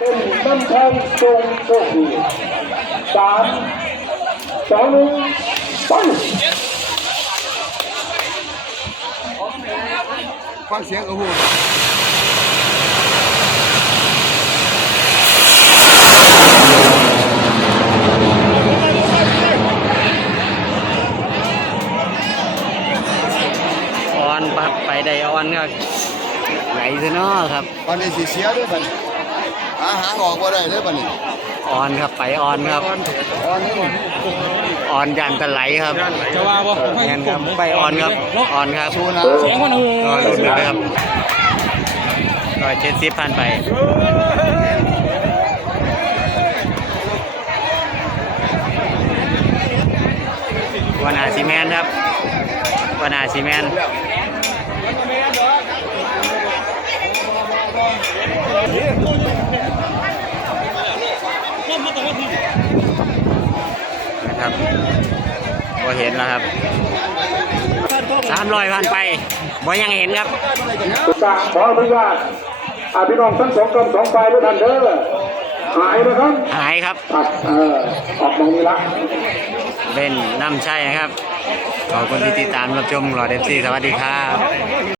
เป็นน้ำแทงจงโชคดีสามสองหนึ่งไปฟังเสียงโอ้โหออนปั๊บไปไดออนก็ไหลซะเนาะครับตอนนี้สิเสียด้วยบัดนี้ หาหางออกบ่ได้เลยบัดนี้ออนครับไปออนครับตอนนี้ออนยันตะไหลครับจะว่าบ่แมนครับไปออนครับออนครับชูนะเสียงมันเอรออลุ้นเลยครับร้อยเจ็ดสิบพันไปวานาซีแมนครับวานาซีแมน นะครับบ่เห็นแล้วครับสามร้อยพันไปบ่ยังเห็นครับกราบขออนุญาตอาพี่น้องทั้งสองกรมสองฝ่ายด้วยกันเด้อหายนะครับหายครับอะเออออกมองนี้ละเป็นน้ำใช่นะครับขอบคุณที่ติดตามรับชมหลอดเอฟซีสวัสดีครับ